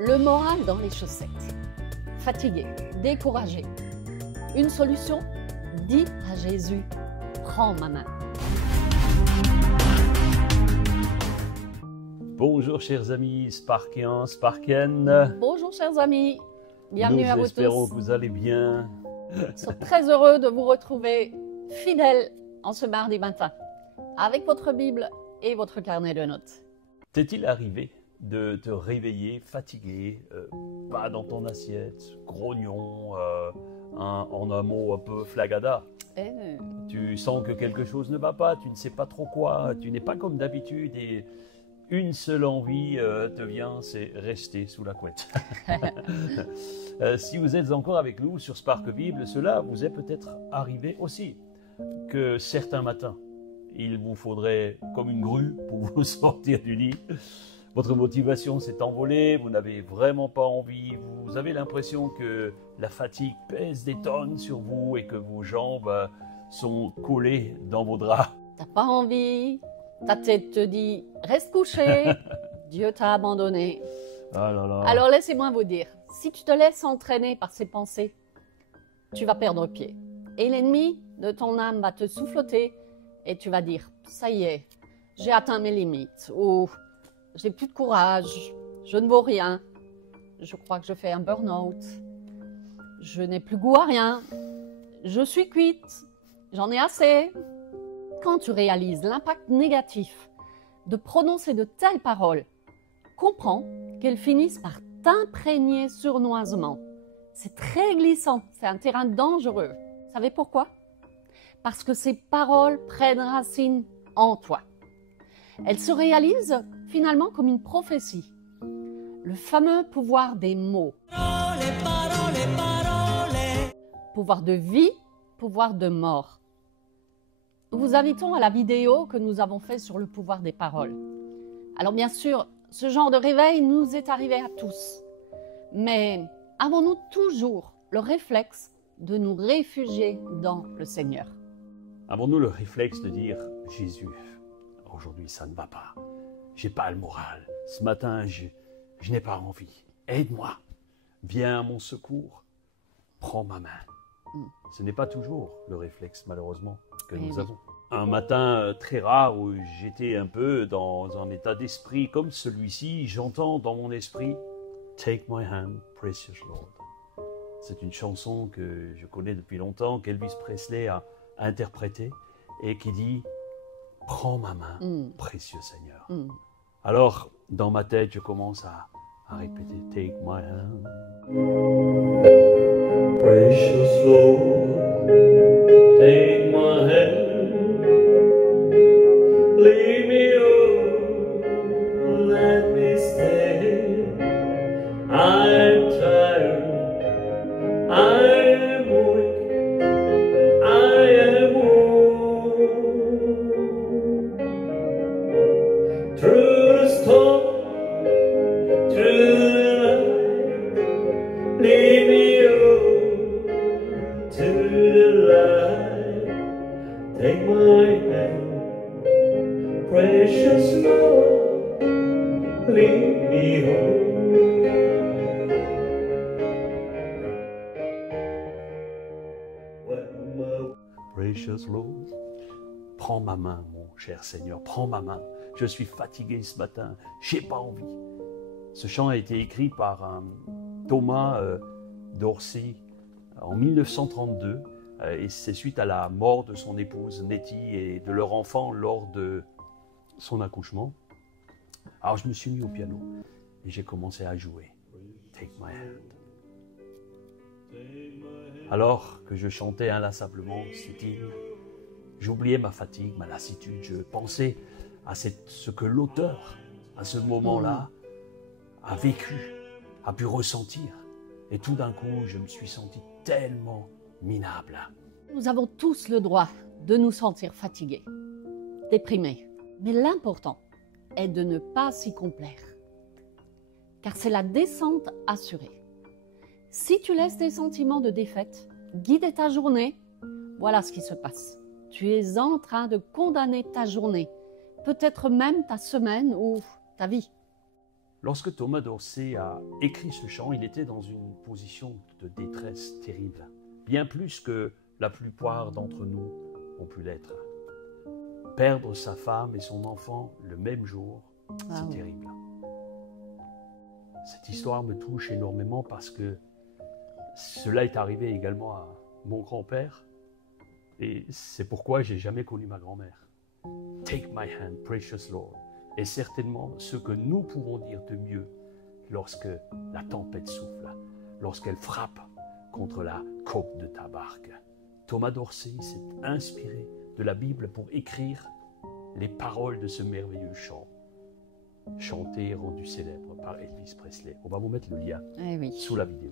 Le moral dans les chaussettes. Fatigué, découragé. Une solution? Dis à Jésus, prends ma main. Bonjour chers amis Sparkiens, Sparkiennes. Bonjour chers amis, bienvenue à vous tous. Nous espérons que vous allez bien. Nous sommes très heureux de vous retrouver fidèles en ce mardi matin, avec votre Bible et votre carnet de notes. T'est-il arrivé de te réveiller fatigué, pas dans ton assiette, grognon, en un mot un peu flagada? Tu sens que quelque chose ne va pas, tu ne sais pas trop quoi, tu n'es pas comme d'habitude et une seule envie te vient, c'est rester sous la couette. Si vous êtes encore avec nous sur Spark Bible, cela vous est peut-être arrivé aussi, que certains matins, il vous faudrait comme une grue pour vous sortir du lit. Votre motivation s'est envolée, vous n'avez vraiment pas envie, vous avez l'impression que la fatigue pèse des tonnes sur vous et que vos jambes sont collées dans vos draps. T'as pas envie, ta tête te dit « reste couché », Dieu t'a abandonné. Ah là là. Alors laissez-moi vous dire, si tu te laisses entraîner par ces pensées, tu vas perdre pied. Et l'ennemi de ton âme va te souffleter et tu vas dire « ça y est, j'ai atteint mes limites » ou « j'ai plus de courage, je ne vaux rien, je crois que je fais un burn-out, je n'ai plus goût à rien, je suis cuite, j'en ai assez ». Quand tu réalises l'impact négatif de prononcer de telles paroles, comprends qu'elles finissent par t'imprégner sournoisement. C'est très glissant, c'est un terrain dangereux. Vous savez pourquoi? Parce que ces paroles prennent racine en toi. Elles se réalisent finalement comme une prophétie. Le fameux pouvoir des mots. Pouvoir de vie, pouvoir de mort. Nous vous invitons à la vidéo que nous avons faite sur le pouvoir des paroles. Alors bien sûr, ce genre de réveil nous est arrivé à tous. Mais avons-nous toujours le réflexe de nous réfugier dans le Seigneur? Avons-nous le réflexe de dire « Jésus, aujourd'hui ça ne va pas, j'ai pas le moral, ce matin je n'ai pas envie, aide-moi, viens à mon secours, prends ma main ». Ce n'est pas toujours le réflexe, malheureusement, que nous avons. Un matin très rare où j'étais un peu dans un état d'esprit comme celui-ci, j'entends dans mon esprit « Take my hand, precious Lord ». C'est une chanson que je connais depuis longtemps, qu'Elvis Presley a interprétée et qui dit « Prends ma main, précieux Seigneur ». Alors, dans ma tête, je commence à répéter « Take my hand ». Precious Lord, take my hand, lead me on, let me stay. I'm tired, I am weak, I am worn. Through the storm, through the night, lead me to the light, take my hand, precious Lord, lead me home. Precious Lord, prends ma main, mon cher Seigneur, prends ma main. Je suis fatigué ce matin, j'ai pas envie. Ce chant a été écrit par Thomas Dorsey en 1932, et c'est suite à la mort de son épouse Nettie et de leur enfant lors de son accouchement. Alors je me suis mis au piano et j'ai commencé à jouer « Take my hand ». Alors que je chantais inlassablement cet hymne, j'oubliais ma fatigue, ma lassitude, je pensais à ce que l'auteur, à ce moment-là, a vécu, a pu ressentir. Et tout d'un coup, je me suis senti tellement minable. Nous avons tous le droit de nous sentir fatigués, déprimés. Mais l'important est de ne pas s'y complaire. Car c'est la descente assurée. Si tu laisses tes sentiments de défaite guider ta journée, voilà ce qui se passe. Tu es en train de condamner ta journée, peut-être même ta semaine ou ta vie. Lorsque Thomas d'Orsay a écrit ce chant, il était dans une position de détresse terrible, bien plus que la plupart d'entre nous ont pu l'être. Perdre sa femme et son enfant le même jour, c'est terrible. Cette histoire me touche énormément parce que cela est arrivé également à mon grand-père et c'est pourquoi j'ai jamais connu ma grand-mère. Take my hand, precious Lord, est certainement ce que nous pouvons dire de mieux lorsque la tempête souffle, lorsqu'elle frappe contre la coque de ta barque. Thomas d'Orsay s'est inspiré de la Bible pour écrire les paroles de ce merveilleux chant, chanté et rendu célèbre par Elvis Presley. On va vous mettre le lien sous la vidéo.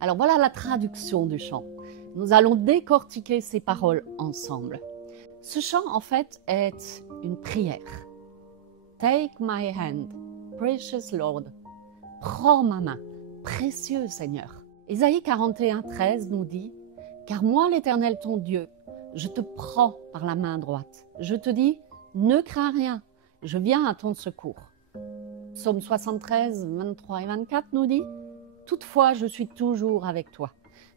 Alors voilà la traduction du chant. Nous allons décortiquer ces paroles ensemble. Ce chant, en fait, est une prière. Take my hand, precious Lord. Prends ma main, précieux Seigneur. Ésaïe 41, 13 nous dit « Car moi, l'Éternel ton Dieu, je te prends par la main droite. Je te dis, ne crains rien, je viens à ton secours. » Psaume 73, 23 et 24 nous dit « Toutefois, je suis toujours avec toi.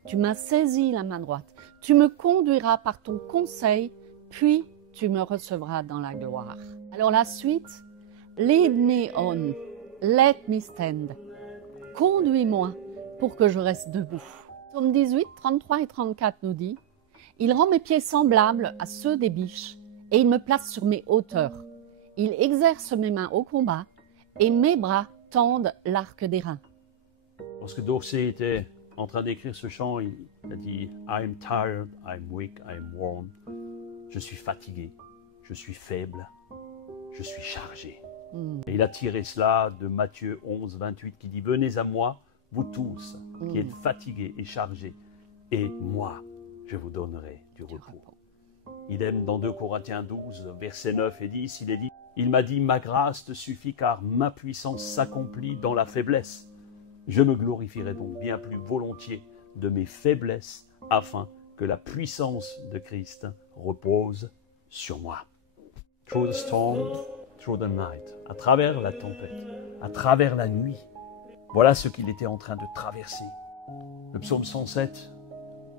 Tu m'as saisi la main droite. Tu me conduiras par ton conseil, puis tu me recevras dans la gloire. » Alors la suite, « Lead me on, let me stand. » Conduis-moi pour que je reste debout. Psaume 18, 33 et 34 nous dit « Il rend mes pieds semblables à ceux des biches, et il me place sur mes hauteurs. Il exerce mes mains au combat, et mes bras tendent l'arc d'airain. » Lorsque d'Orsay était en train d'écrire ce chant, il a dit « I'm tired, I'm weak, I'm worn. » Je suis fatigué, je suis faible, je suis chargé. Et il a tiré cela de Matthieu 11, 28 qui dit « Venez à moi, vous tous qui êtes fatigués et chargés, et moi, je vous donnerai du repos. » Idem dans 2 Corinthiens 12, versets 9 et 10, il est dit « Il m'a dit, ma grâce te suffit car ma puissance s'accomplit dans la faiblesse. Je me glorifierai donc bien plus volontiers de mes faiblesses afin que la puissance de Christ repose sur moi. » Through the storm, through the night, à travers la tempête, à travers la nuit, voilà ce qu'il était en train de traverser. Le psaume 107,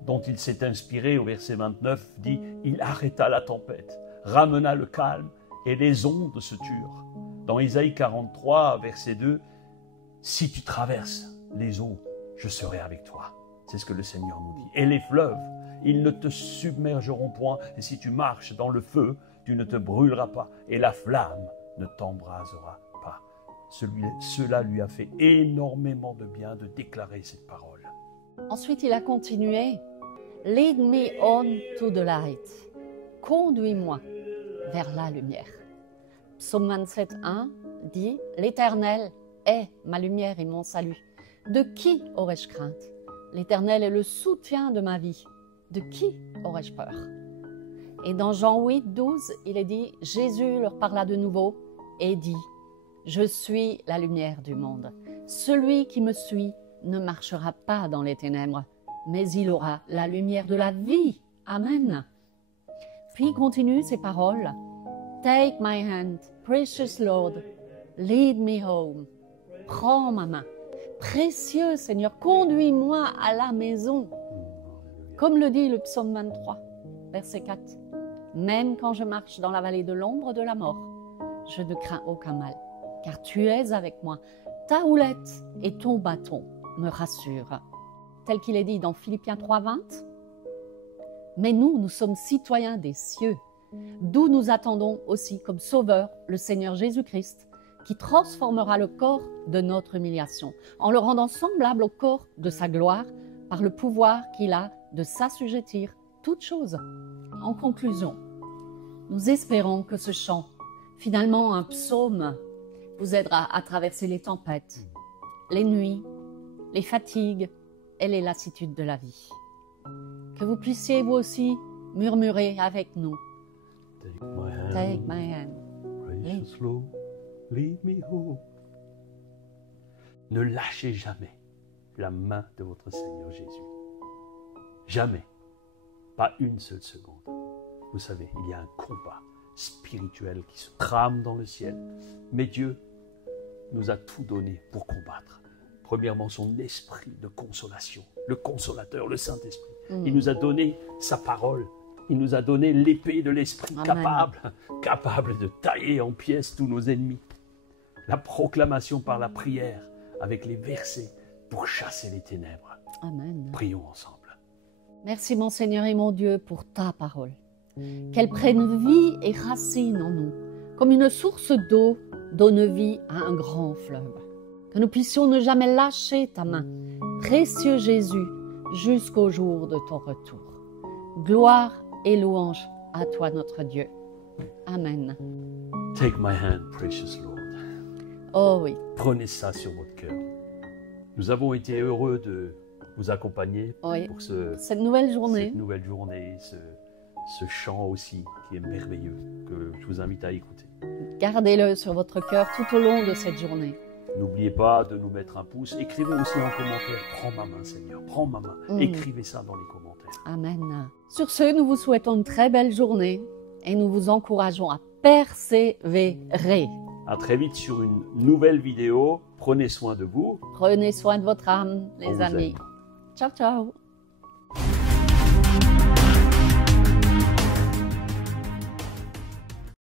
dont il s'est inspiré au verset 29, dit « Il arrêta la tempête, ramena le calme et les ondes se turent. » Dans Ésaïe 43, verset 2, « Si tu traverses les eaux, je serai avec toi. » C'est ce que le Seigneur nous dit. « Et les fleuves, ils ne te submergeront point, et si tu marches dans le feu, tu ne te brûleras pas, et la flamme ne t'embrasera pas. » Cela lui a fait énormément de bien de déclarer cette parole. Ensuite, il a continué. « Lead me on to the light. » Conduis-moi vers la lumière. Psaume 27, 1 dit « L'Éternel est ma lumière et mon salut. De qui aurais-je crainte? L'Éternel est le soutien de ma vie. De qui aurais-je peur? » Et dans Jean 8, 12, il est dit « Jésus leur parla de nouveau et dit « Je suis la lumière du monde. Celui qui me suit ne marchera pas dans les ténèbres, mais il aura la lumière de la vie. » Amen. Puis il continue ces paroles. « Take my hand, precious Lord, lead me home. » Prends ma main. Précieux Seigneur, conduis-moi à la maison. Comme le dit le psaume 23, verset 4. « Même quand je marche dans la vallée de l'ombre de la mort, je ne crains aucun mal, car tu es avec moi. Ta houlette et ton bâton me rassurent. » Tel qu'il est dit dans Philippiens 3, 20. « Mais nous sommes citoyens des cieux, d'où nous attendons aussi comme sauveur le Seigneur Jésus-Christ, qui transformera le corps de notre humiliation, en le rendant semblable au corps de sa gloire, par le pouvoir qu'il a de s'assujettir toutes choses. » En conclusion, nous espérons que ce chant, finalement un psaume, vous aidera à traverser les tempêtes, les nuits, les fatigues et les lassitudes de la vie. Que vous puissiez vous aussi murmurer avec nous. Take my hand. Precious Lord, lead me home. Ne lâchez jamais la main de votre Seigneur Jésus. Jamais. Pas une seule seconde. Vous savez, il y a un combat spirituel qui se trame dans le ciel. Mais Dieu nous a tout donné pour combattre. Premièrement, son esprit de consolation, le consolateur, le Saint-Esprit. Il nous a donné sa parole. Il nous a donné l'épée de l'esprit capable de tailler en pièces tous nos ennemis. La proclamation par la prière avec les versets pour chasser les ténèbres. Amen. Prions ensemble. Merci mon Seigneur et mon Dieu pour ta parole. Qu'elle prenne vie et racine en nous, comme une source d'eau donne vie à un grand fleuve. Que nous puissions ne jamais lâcher ta main, précieux Jésus, jusqu'au jour de ton retour. Gloire et louange à toi notre Dieu. Amen. Take my hand, precious Lord. Oh oui. Prenez ça sur votre cœur. Nous avons été heureux de vous accompagner pour cette nouvelle journée. Ce chant aussi qui est merveilleux, que je vous invite à écouter. Gardez-le sur votre cœur tout au long de cette journée. N'oubliez pas de nous mettre un pouce. Écrivez aussi en commentaire, prends ma main Seigneur, prends ma main. Écrivez ça dans les commentaires. Amen. Sur ce, nous vous souhaitons une très belle journée et nous vous encourageons à persévérer. À très vite sur une nouvelle vidéo. Prenez soin de vous. Prenez soin de votre âme, les amis. Ciao, ciao.